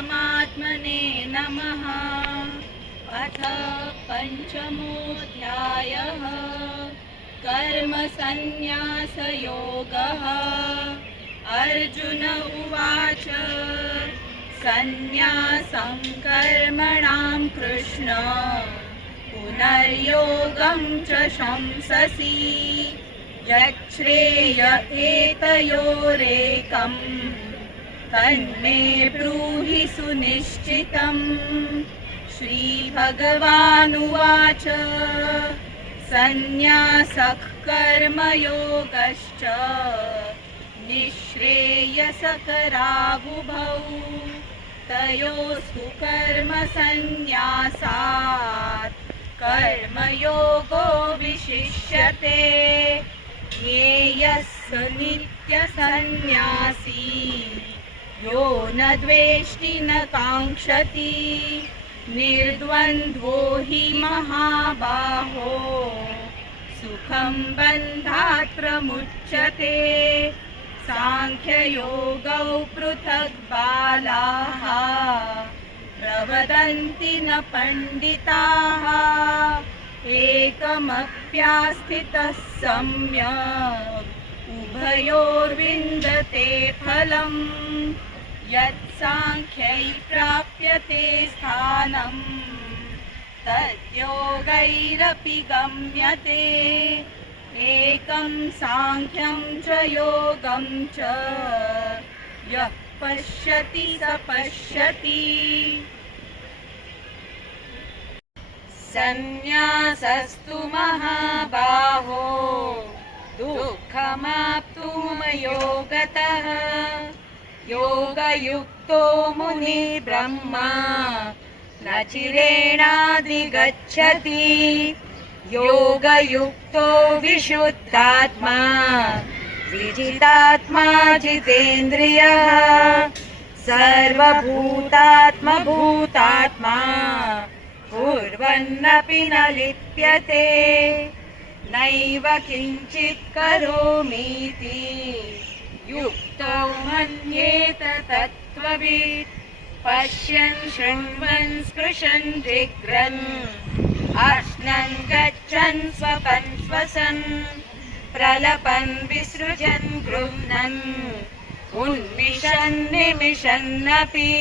परमात्मने नमः। अथ पंचमोऽध्यायः कर्मसन्न्यासयोगः। अर्जुन उवाच सन्न्यासं कर्मणां कृष्ण पुनर्योगं च शंससि यच्छ्रेय एतयोरेकं तन्मे ब्रूहि सुनिश्चितम्। श्रीभगवानुवाच सन्न्यासः कर्मयोगश्च निःश्रेयसकरावुभौ तयोस्तु कर्मसन्न्यासात् कर्मयोगो विशिष्यते। ज्ञेयः स नित्यसन्न्यासी यो न द्वेष्टि न काङ्क्षति निर्द्वन्द्वो हि महाबाहो सुखं बन्धात् प्रमुच्यते। सांख्ययोगौ पृथक् बालाः प्रवदन्ति न पण्डिताः एकमप्यास्थितः सम्यक् उभयोर्विन्दते फलम्। यत्साङ्ख्यै प्राप्यते स्थानं तद्योगैरपि गम्यते। एकं साङ्ख्यं च योगं च यः पश्यति स पश्यति। सन्न्यासस्तु महाबाहो दुःखमाप्तुमयोगतः योगयुक्तो मुनिर्ब्रह्मा न चिरेणाधिगच्छति। योगयुक्तो विशुद्धात्मा विजितात्मा जितेन्द्रियः सर्वभूतात्मभूतात्मा कुर्वन्नपि न लिप्यते। नैव किञ्चित् करोमीति युक्तो मन्येत तत्त्ववित्। पश्यन् शृण्वन् स्पृशन् जिघ्रन् अश्नन् गच्छन् स्वपन् श्वसन् प्रलपन् विसृजन् गृह्णन् उन्मिषन् निमिषन्नपि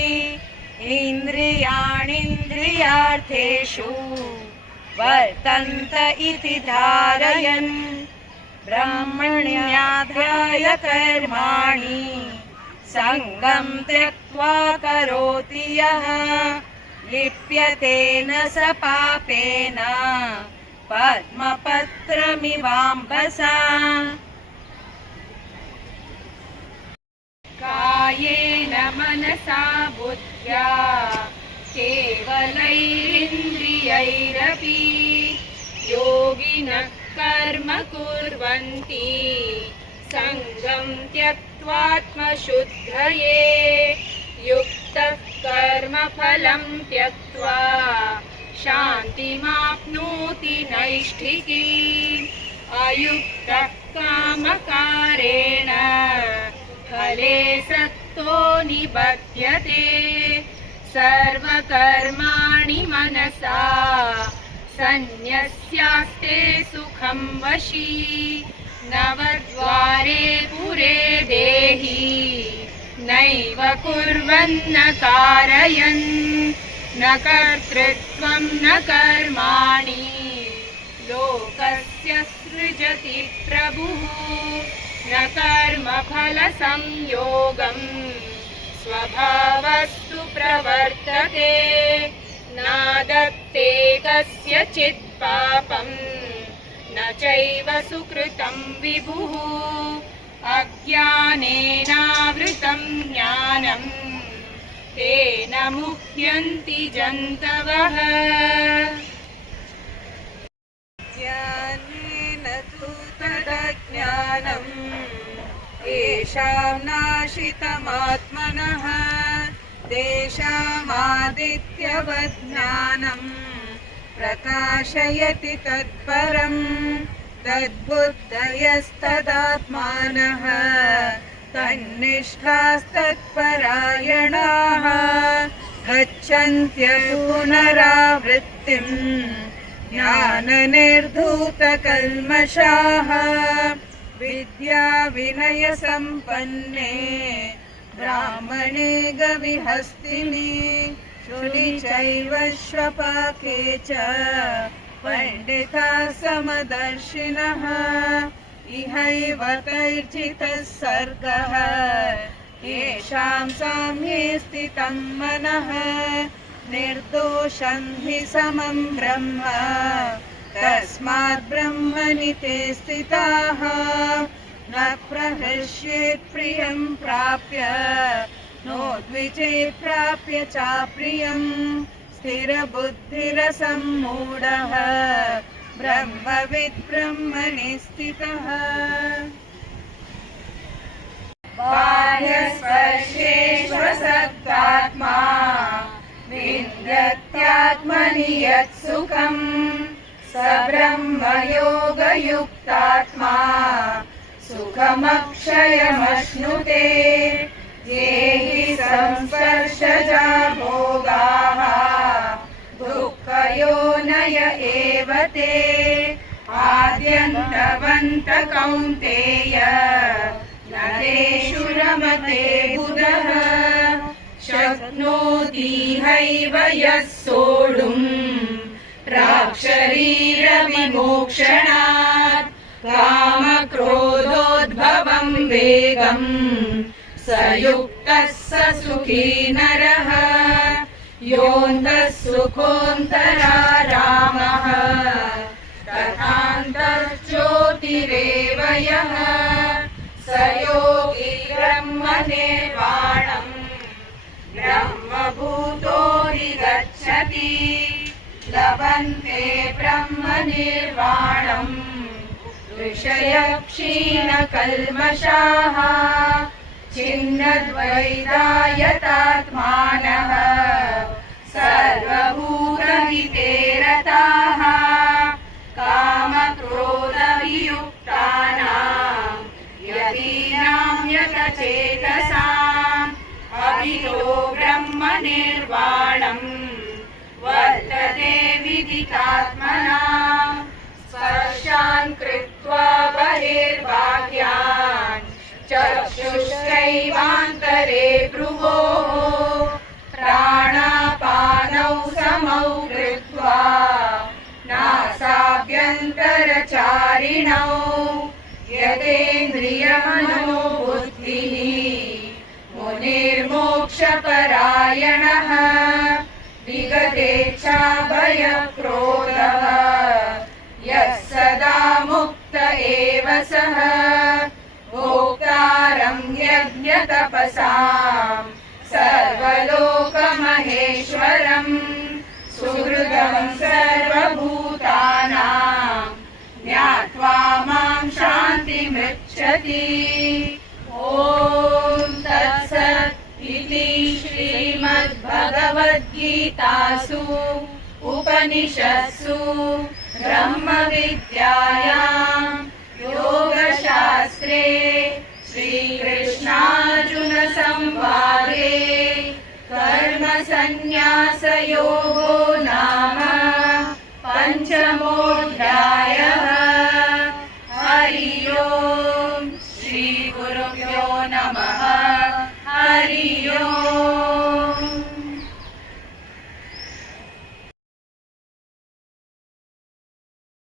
इन्द्रियाणीन्द्रियार्थेषु वर्तन्त इति धारयन् ब्रह्मण्याध्याय कर्माणि सङ्गं त्यक्त्वा करोति यः लिप्यते न स पापेन पद्मपत्रमिवाम्बसा। कायेन मनसा बुद्ध्या केवलैरिन्द्रियैरपि योगिनः कर्म कुर्वन्ति सङ्गं त्यक्त्वात्मशुद्धये। युक्तः कर्मफलं त्यक्त्वा शान्तिमाप्नोति नैष्ठिकीम्। अयुक्तः कामकारेण फले सक्तो निबध्यते। सर्वकर्माणि मनसा सन्न्यस्यास्ते सुखं वशी। नवद्वारे पुरे देहि नैव कुर्वन्न कारयन्। न कर्तृत्वं न कर्माणि लोकस्य सृजति प्रभुः। न कर्मफलसंयोगं स्वभावस्तु प्रवर्तते। नादत्ते कस्यचित् पापं न चैव सुकृतं विभुः। अज्ञानेनावृतं ज्ञानं तेन मुह्यन्ति जन्तवः। ज्ञानेन तु तदज्ञानम् येषां नाशितमात्मनः तेषामादित्यवत् ज्ञानं प्रकाशयति तत्परम्। तद्बुद्धयस्तदात्मानः तन्निष्ठास्तत्परायणाः गच्छन्त्यः पुनरावृत्तिम् ज्ञाननिर्धूतकल्मषाः विद्या विनय संपन्ने ब्राह्मणे गविहस्तिनि शुनि चैव श्वपाके च पंडिता समदर्शिनः इहैव कैर्चितः सर्गः येषां साम्ये स्थितं मनः निर्दोषं हि समं ब्रह्म तस्मात् ब्रह्मणि ते स्थिताः न प्रहृष्येत् प्रियं प्राप्य नोद्विजेत् प्राप्य चाप्रियं स्थिरबुद्धिरसम्मूढः ब्रह्मविद् ब्रह्मणि स्थितः बाह्यस्पर्शेष्वसक्तात्मा विन्दत्यात्मनि यत्सुखम् स ब्रह्मयोगयुक्तात्मा सुखमक्षयमश्नुते ये हि संस्पर्शजा भोगाः दुःखयोनय एव ते आद्यन्तवन्त कौन्तेय न तेषु रमते बुधः शक्नोति हैव यः सोढुम् प्राक्शरीरविमोक्षणात् कामक्रोधोद्भवं वेगम् स युक्तः स सुखी नरः योऽन्तः सुखोऽन्तरारामः तथान्तर्ज्योतिरेव यः स योगी ब्रह्मनिर्वाणम् ब्रह्मभूतोऽधिगच्छति लभन्ते ब्रह्मनिर्वाणम् ऋषयक्षीणकल्मषाः छिन्नद्वैतायतात्मानः सर्वभूतहिते रताः कामक्रोधवियुक्तानां यतीनां यतचेतसाम् अभितो ब्रह्मनिर्वाणम् वर्तते विदितात्मनां स्पर्शान् कृत्वा बहिर्बाह्यान् चक्षुश्चैवान्तरे भ्रुवोः प्राणापानौ समौ कृत्वा नासाभ्यन्तरचारिणौ यदेन्द्रियमनोबुद्धिः मुनिर्मोक्षपरायणः विगतेच्छाभयक्रोधः यः सदा मुक्त एव सः भोक्तारं यज्ञतपसां सर्वलोकमहेश्वरम् सुहृदं सर्वभूतानां ज्ञात्वा मां शान्तिमृच्छति। ॐ तत्सत् इति श्रीमद्भगवद्गीतासु उपनिषत्सु ब्रह्मविद्यायां योगशास्त्रे श्रीकृष्णार्जुनसंवादे कर्मसन्न्यासयोगो नाम पञ्चमोऽध्यायः। हरि ओम् श्रीगुरुभ्यो नमः। हरि ओम्।